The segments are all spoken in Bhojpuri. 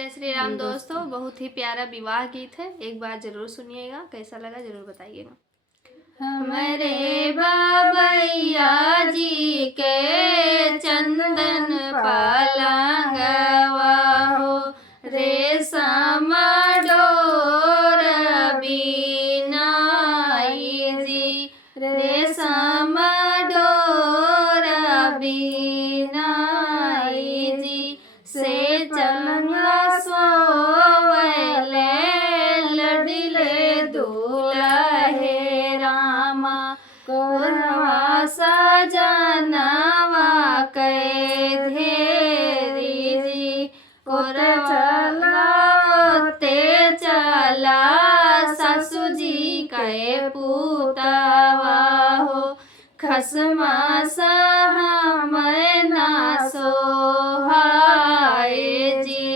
जय श्री राम दोस्तों, बहुत ही प्यारा विवाह गीत है। एक बार जरूर सुनिएगा, कैसा लगा जरूर बताइएगा। हमारे बाबैया जी के चंदन पलंगवा हो, रेशम डोर बीनाई जी, रेशम डोर बीनाई जी, से चलंगा सोवले लडिले दूल्हे रामा, कोरवा सजनवा कै धेरी जी, कोरवा चलाते चला सासू जी कै पुतवा हो, खसमा सहमै ना सोहाय जी,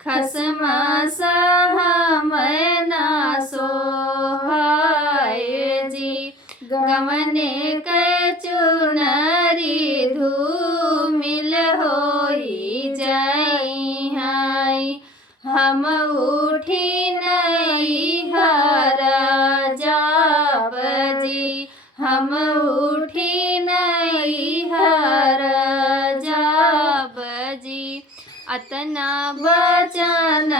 खसमा सहमै ना सोहाय जी, गमने कै चुनरी धूमिल होई जाई हाय, हम उठी नहीं हर जाब जी, हम उठी नहीं हर जाब जी। अतना वचन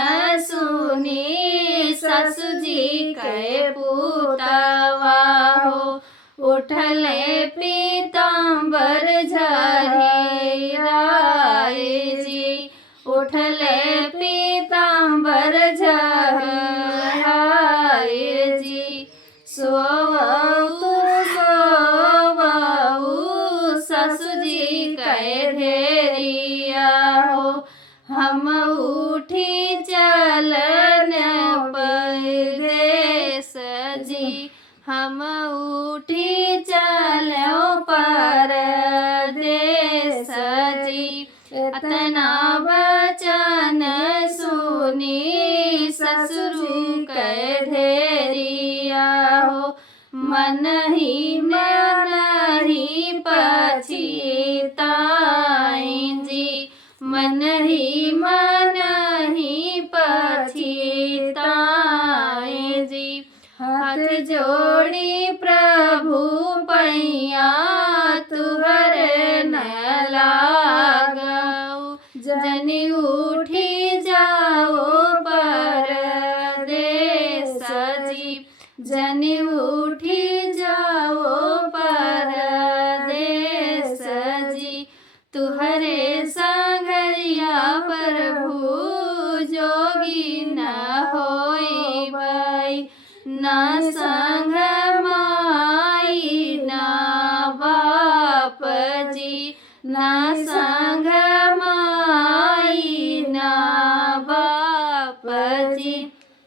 सुनी ससु जी कै पुतवा हो, उठले पीताम्बर झरिराय जी, उठले पीताम्बर झरिराय जी, सोवऊ सोवऊ ससु जी कै धेरिया हो, हम उठी चलन परदेस जी, हम उठी चलो परदेस जी। अतना वचन सुनी ससुर कै धेरिया हो, मन ही पछिताई जी, मन ही पछिताई जी। हाथ जोड़ी प्रभु पैया तुहर न लागऊ, जनी उठी जाओ परदेस जी, जनी उठी जाओ परदेस जी। तुहरे संगरिया प्रभु जोगी न होई बाई, ना संग माई ना बाप जी, ना संग